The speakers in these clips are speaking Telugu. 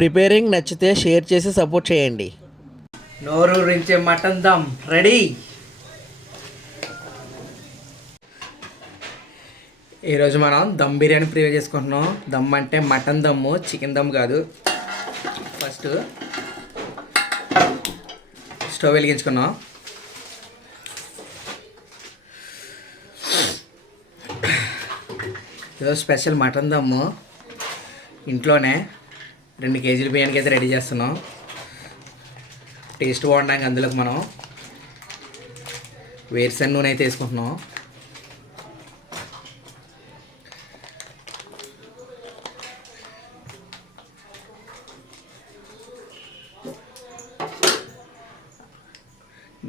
ప్రిపేరింగ్ నచ్చితే షేర్ చేసి సపోర్ట్ చేయండి. నోరూరించే మటన్ దమ్ రెడీ. ఈరోజు మనం దమ్ బిర్యానీ ప్రిపేర్ చేసుకుంటున్నాం. దమ్ అంటే మటన్ దమ్ము, చికెన్ దమ్ కాదు. ఫస్ట్ స్టవ్ వెలిగించుకున్నాం. ఈరోజు స్పెషల్ మటన్ దమ్ము ఇంట్లోనే 2 కేజీల బిర్యానీకి అయితే రెడీ చేస్తున్నాం. టేస్ట్ బాగుండడానికి అందులోకి మనం వేరుశెనగ నూనె అయితే వేసుకుంటున్నాం.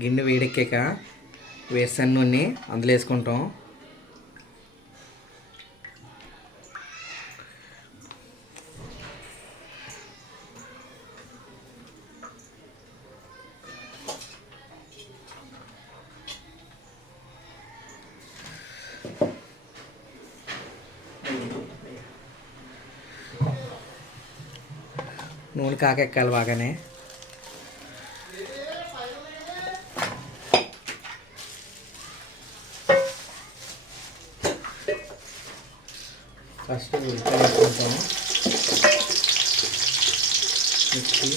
గిన్నె వేడెక్కాక వేరుశెనగ నూనె అందులో వేసుకుంటాం. నూనె కాకెక్కాలి బాగానే. ఫస్ట్ ఉల్లిపాయ వేసుకుంటాం. మిర్చి,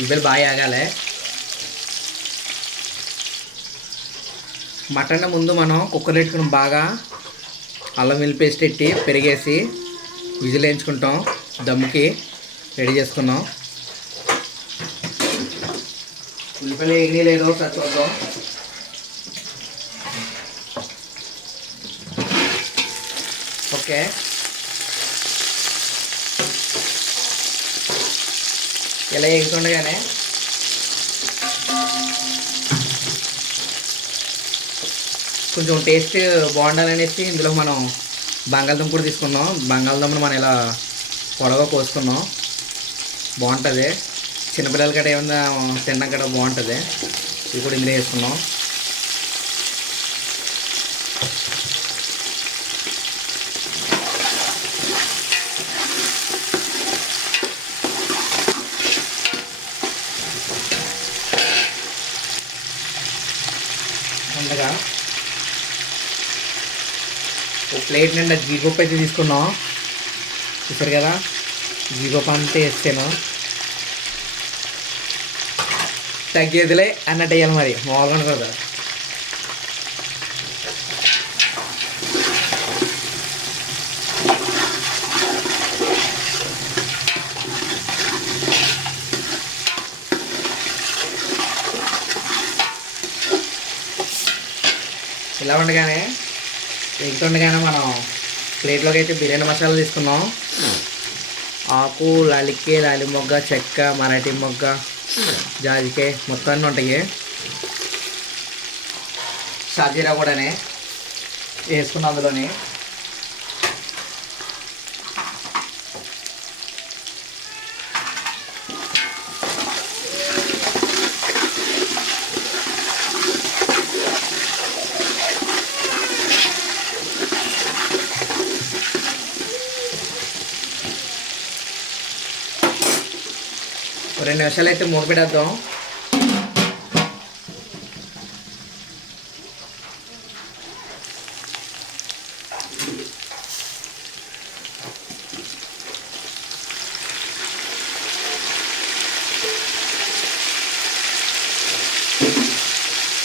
ఉల్లిపాయలు బాగా ఆగాలి. మటన్ ముందు మనం కుక్కర్ పెట్టుకుని బాగా అల్లం వెల్లుల్లి పేస్ట్ పెట్టి పెరిగేసి విజిల్ వేయించుకుంటాం. దమ్ముకి రెడీ చేసుకున్నాం. ఉల్లిపాయలు వేగి లేదో ఒకసారి చూద్దాం. ఓకే, ఇలా వేగుతుండగానే కొంచెం టేస్ట్ బాగుండాలనేసి ఇందులో మనం బంగాళదుంప కూడా తీసుకున్నాం. బంగాళదుంపను మనం ఇలా పొడవుగా కోసుకున్నాం. బాగుంటుంది. చిన్నపిల్లల కట్ట ఏమన్నా తినడం కట్ట బాగుంటుంది. ఇది కూడా ఇందులో వేసుకున్నాం. ఉండగా ఒక ప్లేట్ నిండా జీడిపప్పు అయితే తీసుకున్నాం. చూసారు కదా, జీడిపప్పు అంతా వేస్తాను. తగ్గేదిలే అన్నట్టు వేయాలి, మరి మామూలుగా కదా. ఇలా ఉండగానే ఎగుతుండగానే మనం ప్లేట్లోకి అయితే బిర్యానీ మసాలా తీసుకున్నాం. ఆకు, లాలిక్కి, లాలి మొగ్గ, చెక్క, మరాఠీ మొగ్గ, జాజికాయ మొత్తం అన్నీ ఉంటాయి. షాజీరా కూడానే వేసుకున్నాం అందులోని. ఒక 2 నిమిషాలు అయితే మూత పెట్టేద్దాం.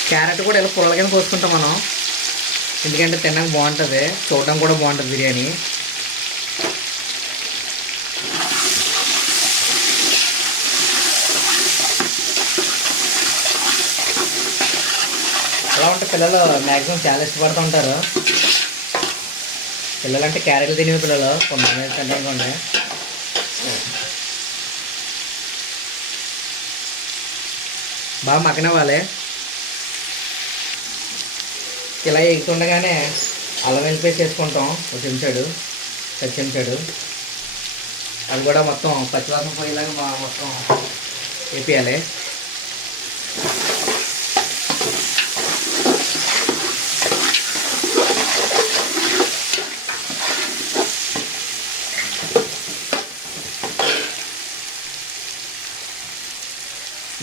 క్యారెట్ కూడా ఇలా పుల్లల కింద కోసుకుంటాం మనం. ఎందుకంటే తినడానికి బాగుంటుంది, చూడడం కూడా బాగుంటుంది బిర్యానీ. ఎలా ఉంటే పిల్లలు మ్యాక్సిమం చాలా ఇష్టపడుతూ ఉంటారు. పిల్లలంటే క్యారెట్లు తినే పిల్లలు కొంతమంది తినకుండా. బాగా మగ్గనివ్వాలి. ఇలా ఎగుతుండగానే అల్లం వెల్లిపాయ చేసుకుంటాం ఒక చెంచాడు, పచ్చి చెంచాడు. అది కూడా మొత్తం పచ్చివాసన పోయేలాగా మొత్తం వేపియాలి.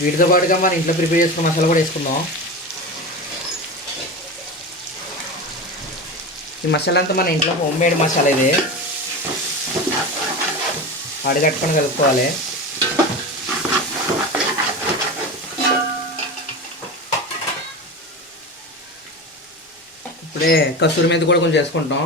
వీటితో పాటుగా మన ఇంట్లో ప్రిపేర్ చేసుకున్న మసాలా కూడా వేసుకుందాం. ఈ మసాలా అంతా మన ఇంట్లో హోమ్ మేడ్ మసాలా. ఇది అడగట్టుకొని కలుపుకోవాలి. ఇప్పుడే కస్తూరి మెంతి కూడా కొంచెం చేసుకుంటాం.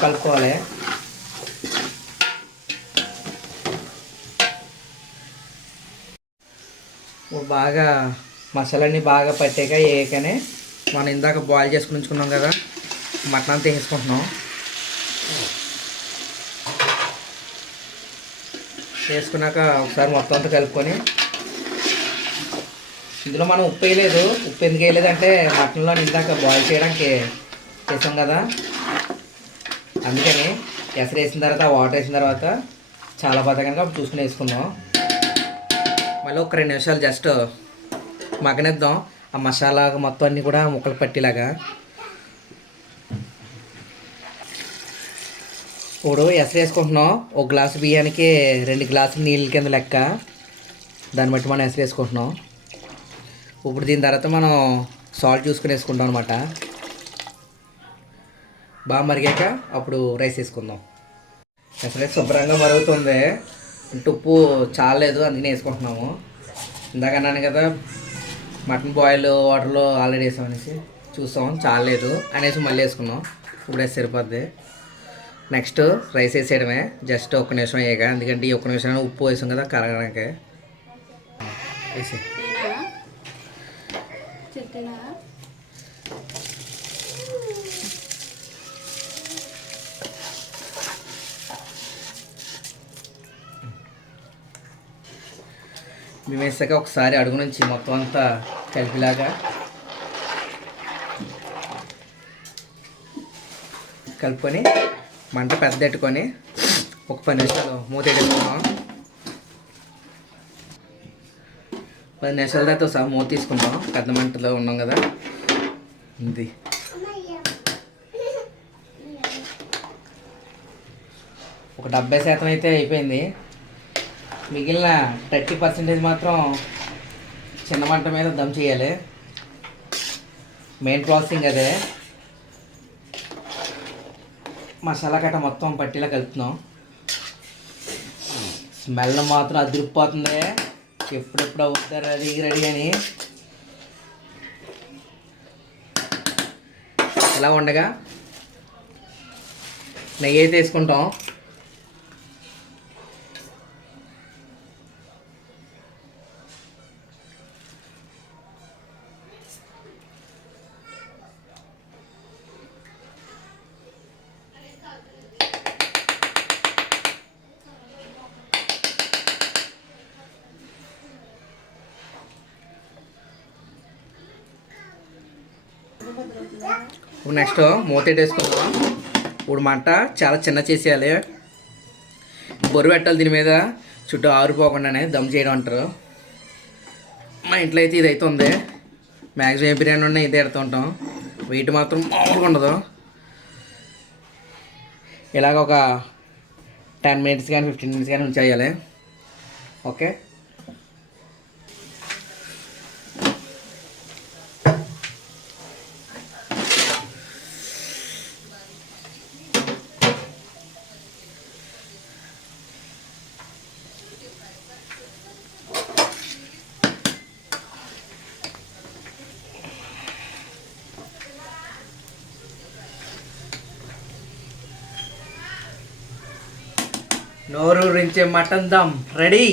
కలుపుకోవాలి. బాగా మసాలాన్ని బాగా పట్టాక వేయకనే మనం ఇందాక బాయిల్ చేసుకుని ఉంచుకున్నాం కదా మటన్ అంతా వేసుకుంటున్నాం. వేసుకున్నాక ఒకసారి మొత్తం అంతా కలుపుకొని, ఇందులో మనం ఉప్పు వేయలేదు. ఉప్పు ఎందుకు వేయలేదంటే మటన్లో ఇందాక బాయిల్ చేయడానికి వేసాం కదా, అందుకని ఎసరు వేసిన తర్వాత వాటర్ వేసిన తర్వాత చాలా బాగా కనుక అప్పుడు చూసుకుని వేసుకుందాం. మళ్ళీ ఒక 2 నిమిషాలు జస్ట్ మగ్గనిద్దాం ఆ మసాలా మొత్తం అన్నీ కూడా ముక్కలు పట్టేలాగా. ఇప్పుడు ఎసరు వేసుకుంటున్నాం. 1 గ్లాసు బియ్యానికి 2 గ్లాసులు నీళ్ళ కింద లెక్క. దాన్ని బట్టి మనం ఎసరు వేసుకుంటున్నాం. ఇప్పుడు దీని తర్వాత మనం సాల్ట్ చూసుకుని వేసుకుంటాం అనమాట. బాగా మరిగాక అప్పుడు రైస్ వేసుకుందాం. ఎసరైతే శుభ్రంగా మరుగుతుంది. ఉప్పు చాలేదు అందుకని వేసుకుంటున్నాము. ఇందాక అన్నాను కదా మటన్ బాయిల్ వాటర్లో ఆల్రెడీ వేసామనేసి చూసాం చాలేదు అనేసి మళ్ళీ వేసుకున్నాం. ఇప్పుడు వేసి సరిపోద్ది. Next rice వేసేయడమే. జస్ట్ 1 నిమిషం అయ్యాక, ఎందుకంటే ఈ 1 నిమిషం ఉప్పు వేసాం కదా కరగడానికి. వేసే మేము వేసాక ఒకసారి అడుగు నుంచి మొత్తం అంతా కలిపిలాగా కలుపుకొని మంట పెద్దెట్టుకొని ఒక 10 నిమిషాలు మూత పెట్టుకున్నాం. 10 నిమిషాల తర్వాత ఒకసారి మూత తీసుకుంటాం. పెద్ద మంటలో ఉన్నాం కదా. ఇది ఒక 70% అయితే అయిపోయింది. మిగిలిన 30% మాత్రం చిన్న మంట మీద దమ్ చేయాలి. మెయిన్ ప్రాసెసింగ్ అదే. మసాలా కట్ట మొత్తం పట్టిలా కలుపుతున్నాం. స్మెల్ మాత్రం అదిరిపోతుంది. ఎప్పుడెప్పుడు అవుతారు రెడీ అని. ఇలా ఉండగా నెయ్యి అయితే వేసుకుంటాం. ఇప్పుడు నెక్స్ట్ మూత వేసుకుందాం. ఇప్పుడు మంట చాలా చిన్న చేసేయాలి. బొరు పెట్టాలి దీని మీద, చుట్టూ ఆరిపోకుండానే దమ్ చేయడం అంటారు. మా ఇంట్లో అయితే ఇది అయితే ఉంది. మ్యాక్సిమం ఏ బిర్యానీ ఉన్నా ఇదే పెడుతూ ఉంటాం. వెయిట్ మాత్రం మామూలుగా ఉండదు. ఇలాగ ఒక 10 మినిట్స్ కానీ 15 మినిట్స్ కానీ ఉంచేయాలి. ఓకే. నోరు రించే మటన్ దమ్ రెడీ.